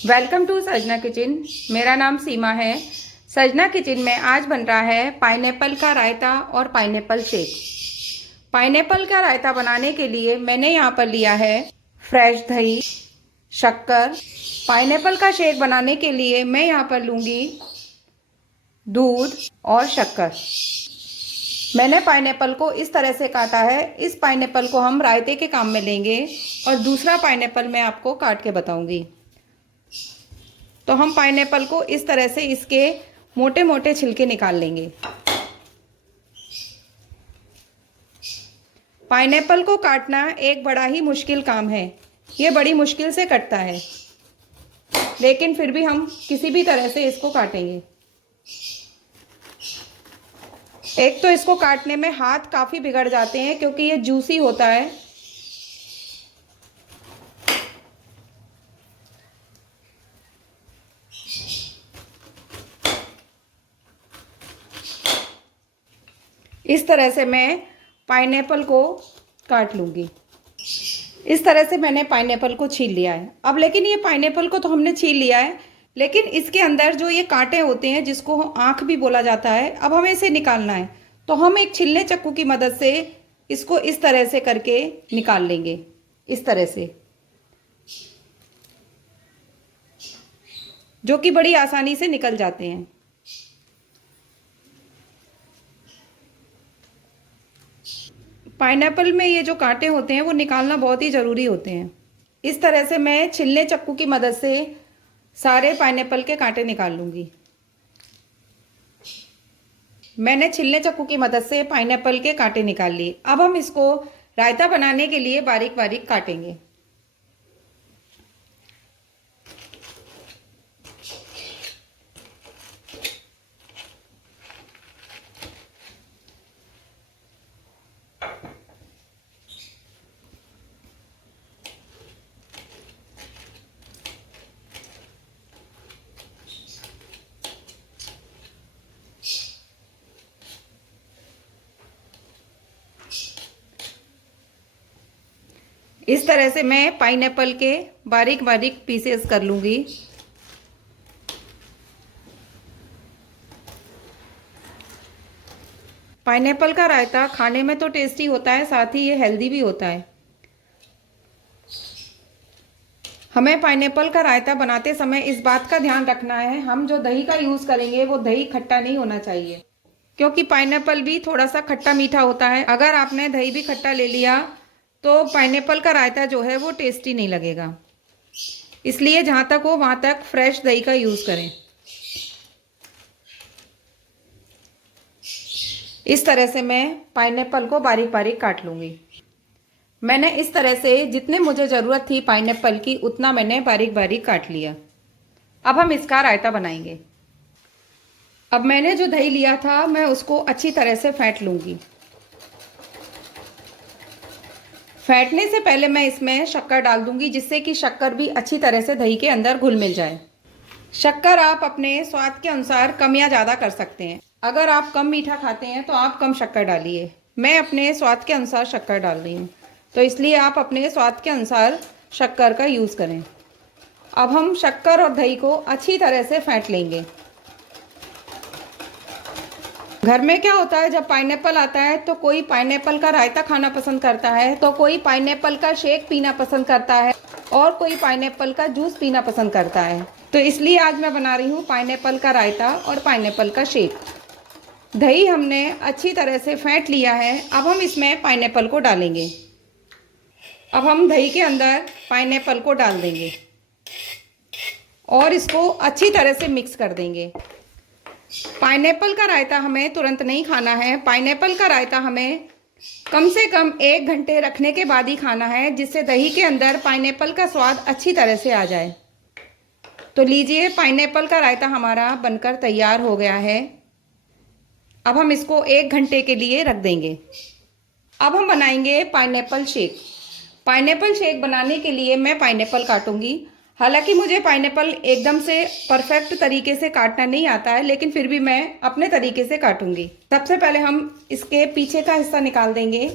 Welcome to सजना kitchen. मेरा नाम सीमा है। सजना किचन में आज बन रहा है पाइनएप्पल का रायता और पाइनएप्पल शेक। पाइनएप्पल का रायता बनाने के लिए मैंने यहाँ पर लिया है फ्रेश दही, शक्कर। पाइनएप्पल का शेक बनाने के लिए मैं यहाँ पर लूँगी दूध और शक्कर। मैंने पाइनएप्पल को इस तरह से काटा है। इस पाइनएप्पल को हम रायते के काम में लेंगे और दूसरा पाइनएप्पल मैं आपको काट के बताऊँगी। तो हम पाइनएप्पल को इस तरह से इसके मोटे मोटे छिलके निकाल लेंगे। पाइनएप्पल को काटना एक बड़ा ही मुश्किल काम है। ये बड़ी मुश्किल से कटता है, लेकिन फिर भी हम किसी भी तरह से इसको काटेंगे। एक तो इसको काटने में हाथ काफ़ी बिगड़ जाते हैं क्योंकि ये जूसी होता है। इस तरह से मैं पाइनएप्पल को काट लूँगी। इस तरह से मैंने पाइनएप्पल को छील लिया है। अब लेकिन ये पाइनएप्पल को तो हमने छील लिया है, लेकिन इसके अंदर जो ये कांटे होते हैं जिसको आँख भी बोला जाता है, अब हमें इसे निकालना है। तो हम एक छिलने चक्कू की मदद से इसको इस तरह से करके निकाल लेंगे। इस तरह से, जो कि बड़ी आसानी से निकल जाते हैं। पाइनएप्पल में ये जो कांटे होते हैं वो निकालना बहुत ही ज़रूरी होते हैं। इस तरह से मैं छिलने चक्कू की मदद से सारे पाइनएप्पल के कांटे निकाल लूँगी। मैंने छिलने चक्कू की मदद से पाइनएप्पल के कांटे निकाल लिए। अब हम इसको रायता बनाने के लिए बारीक बारीक काटेंगे। इस तरह से मैं पाइनएप्पल के बारीक बारीक पीसेस कर लूँगी। पाइनएप्पल का रायता खाने में तो टेस्टी होता है, साथ ही ये हेल्दी भी होता है। हमें पाइनएप्पल का रायता बनाते समय इस बात का ध्यान रखना है, हम जो दही का यूज़ करेंगे वो दही खट्टा नहीं होना चाहिए, क्योंकि पाइनएप्पल भी थोड़ा सा खट्टा मीठा होता है। अगर आपने दही भी खट्टा ले लिया तो पाइनएप्पल का रायता जो है वो टेस्टी नहीं लगेगा। इसलिए जहाँ तक हो वहाँ तक फ्रेश दही का यूज़ करें। इस तरह से मैं पाइनएप्पल को बारीक बारीक काट लूँगी। मैंने इस तरह से जितने मुझे ज़रूरत थी पाइनएप्पल की उतना मैंने बारीक बारीक काट लिया। अब हम इसका रायता बनाएंगे। अब मैंने जो दही लिया था मैं उसको अच्छी तरह से फेंट लूँगी। फेंटने से पहले मैं इसमें शक्कर डाल दूँगी, जिससे कि शक्कर भी अच्छी तरह से दही के अंदर घुल मिल जाए। शक्कर आप अपने स्वाद के अनुसार कम या ज़्यादा कर सकते हैं। अगर आप कम मीठा खाते हैं तो आप कम शक्कर डालिए। मैं अपने स्वाद के अनुसार शक्कर डाल रही हूँ, तो इसलिए आप अपने स्वाद के अनुसार शक्कर का यूज़ करें। अब हम शक्कर और दही को अच्छी तरह से फेंट लेंगे। घर में क्या होता है, जब पाइनएप्पल आता है तो कोई पाइनएप्पल का रायता खाना पसंद करता है, तो कोई पाइनएप्पल का शेक पीना पसंद करता है और कोई पाइनएप्पल का जूस पीना पसंद करता है। तो इसलिए आज मैं बना रही हूँ पाइनएप्पल का रायता और पाइनएप्पल का शेक। दही हमने अच्छी तरह से फेंट लिया है। अब हम इसमें पाइनएप्पल को डालेंगे। अब हम दही के अंदर पाइनएप्पल को डाल देंगे और इसको अच्छी तरह से मिक्स कर देंगे। पाइनएप्पल का रायता हमें तुरंत नहीं खाना है। पाइनएप्पल का रायता हमें कम से कम 1 घंटे रखने के बाद ही खाना है, जिससे दही के अंदर पाइनएप्पल का स्वाद अच्छी तरह से आ जाए। तो लीजिए, पाइनएप्पल का रायता हमारा बनकर तैयार हो गया है। अब हम इसको 1 घंटे के लिए रख देंगे। अब हम बनाएंगे पाइनएप्पल शेक। पाइनएप्पल शेक बनाने के लिए मैं पाइनएप्पल काटूंगी। हालांकि मुझे पाइनएप्पल एकदम से परफेक्ट तरीके से काटना नहीं आता है, लेकिन फिर भी मैं अपने तरीके से काटूंगी। सबसे पहले हम इसके पीछे का हिस्सा निकाल देंगे।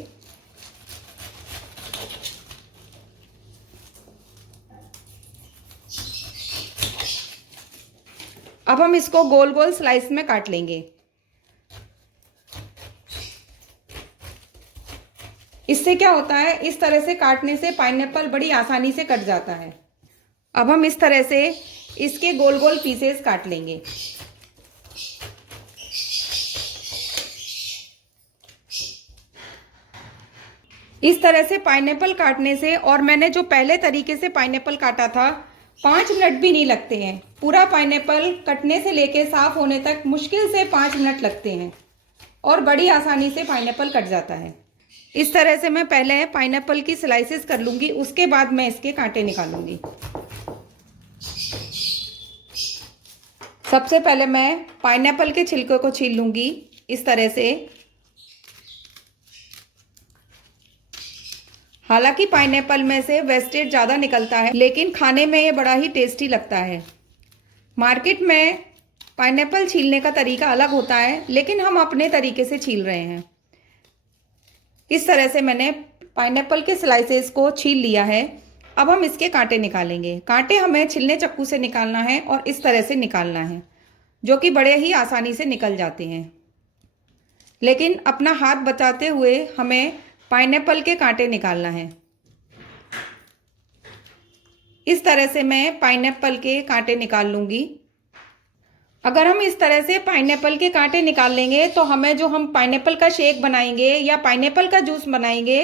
अब हम इसको गोल गोल स्लाइस में काट लेंगे। इससे क्या होता है, इस तरह से काटने से पाइनएप्पल बड़ी आसानी से कट जाता है। अब हम इस तरह से इसके गोल गोल पीसेस काट लेंगे। इस तरह से पाइनएप्पल काटने से, और मैंने जो पहले तरीके से पाइनएप्पल काटा था, 5 मिनट भी नहीं लगते हैं। पूरा पाइनएप्पल कटने से लेके साफ होने तक मुश्किल से 5 मिनट लगते हैं और बड़ी आसानी से पाइनएप्पल कट जाता है। इस तरह से मैं पहले पाइनएप्पल की स्लाइसेस कर लूँगी, उसके बाद मैं इसके कांटे निकालूंगी। सबसे पहले मैं पाइनएप्पल के छिलके को छील लूँगी इस तरह से। हालांकि पाइनएप्पल में से वेस्टेज ज़्यादा निकलता है, लेकिन खाने में ये बड़ा ही टेस्टी लगता है। मार्केट में पाइनएप्पल छीलने का तरीका अलग होता है, लेकिन हम अपने तरीके से छील रहे हैं। इस तरह से मैंने पाइनएप्पल के स्लाइसेस को छील लिया है। अब हम इसके कांटे निकालेंगे। कांटे हमें छिलने चक्कू से निकालना है और इस तरह से निकालना है, जो कि बड़े ही आसानी से निकल जाते हैं। लेकिन अपना हाथ बचाते हुए हमें पाइनएप्पल के कांटे निकालना है। इस तरह से मैं पाइनएप्पल के कांटे निकाल लूँगी। अगर हम इस तरह से पाइनएप्पल के कांटे निकाल लेंगे तो हमें, जो हम पाइनएप्पल का शेक बनाएंगे या पाइनएप्पल का जूस बनाएंगे,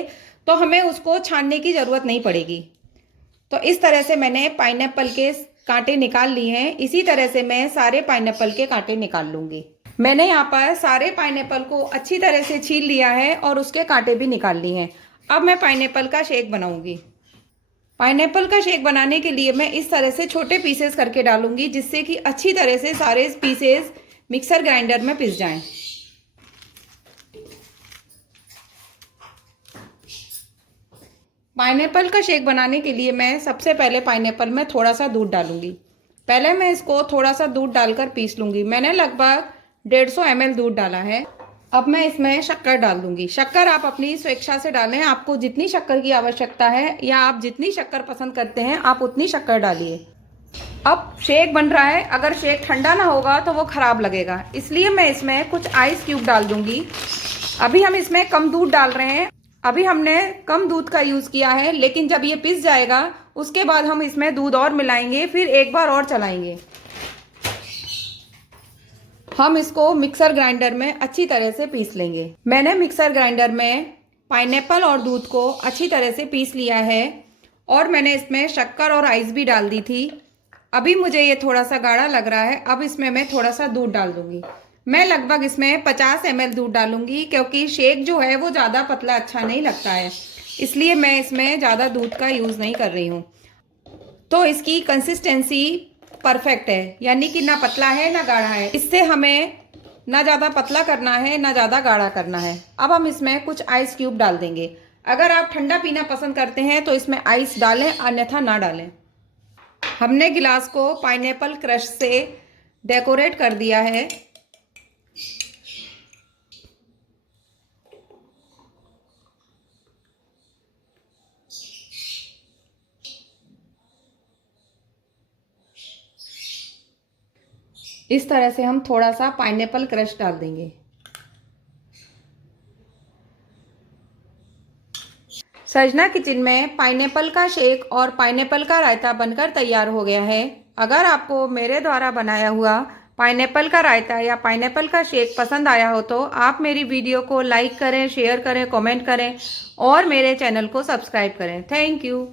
तो हमें उसको छानने की ज़रूरत नहीं पड़ेगी। तो इस तरह से मैंने पाइनएप्पल के कांटे निकाल लिए हैं। इसी तरह से मैं सारे पाइनएप्पल के कांटे निकाल लूँगी। मैंने यहाँ पर सारे पाइनएप्पल को अच्छी तरह से छील लिया है और उसके कांटे भी निकाल लिए हैं। अब मैं पाइनएप्पल का शेक बनाऊँगी। पाइनएप्पल का शेक बनाने के लिए मैं इस तरह से छोटे पीसेस करके डालूंगी, जिससे कि अच्छी तरह से सारे पीसेस मिक्सर ग्राइंडर में पिस जाएं। पाइनएप्पल का शेक बनाने के लिए मैं सबसे पहले पाइनएप्पल में थोड़ा सा दूध डालूंगी। पहले मैं इसको थोड़ा सा दूध डालकर पीस लूँगी। मैंने लगभग 150 ml दूध डाला है। अब मैं इसमें शक्कर डाल दूंगी। शक्कर आप अपनी स्वेच्छा से डालें, आपको जितनी शक्कर की आवश्यकता है या आप जितनी शक्कर पसंद करते हैं आप उतनी शक्कर डालिए। अब शेक बन रहा है, अगर शेक ठंडा ना होगा तो वो ख़राब लगेगा, इसलिए मैं इसमें कुछ आइस क्यूब डाल दूंगी। अभी हम इसमें कम दूध डाल रहे हैं। अभी हमने कम दूध का यूज़ किया है, लेकिन जब ये पिस जाएगा उसके बाद हम इसमें दूध और मिलाएंगे, फिर एक बार और चलाएंगे। हम इसको मिक्सर ग्राइंडर में अच्छी तरह से पीस लेंगे। मैंने मिक्सर ग्राइंडर में पाइनएप्पल और दूध को अच्छी तरह से पीस लिया है और मैंने इसमें शक्कर और आइस भी डाल दी थी। अभी मुझे ये थोड़ा सा गाढ़ा लग रहा है। अब इसमें मैं थोड़ा सा दूध डाल दूंगी। मैं लगभग इसमें 50 ml दूध डालूंगी, क्योंकि शेक जो है वो ज़्यादा पतला अच्छा नहीं लगता है, इसलिए मैं इसमें ज़्यादा दूध का यूज़ नहीं कर रही हूँ। तो इसकी कंसिस्टेंसी परफेक्ट है, यानी कि ना पतला है ना गाढ़ा है। इससे हमें ना ज़्यादा पतला करना है ना ज़्यादा गाढ़ा करना है। अब हम इसमें कुछ आइस क्यूब डाल देंगे। अगर आप ठंडा पीना पसंद करते हैं तो इसमें आइस डालें, अन्यथा ना डालें। हमने गिलास को पाइनएप्पल क्रश से डेकोरेट कर दिया है। इस तरह से हम थोड़ा सा पाइनएप्पल क्रश डाल देंगे। सजना किचन में पाइनएप्पल का शेक और पाइनएप्पल का रायता बनकर तैयार हो गया है। अगर आपको मेरे द्वारा बनाया हुआ पाइनएप्पल का रायता या पाइनएप्पल का शेक पसंद आया हो तो आप मेरी वीडियो को लाइक करें, शेयर करें, कमेंट करें और मेरे चैनल को सब्सक्राइब करें। Thank you.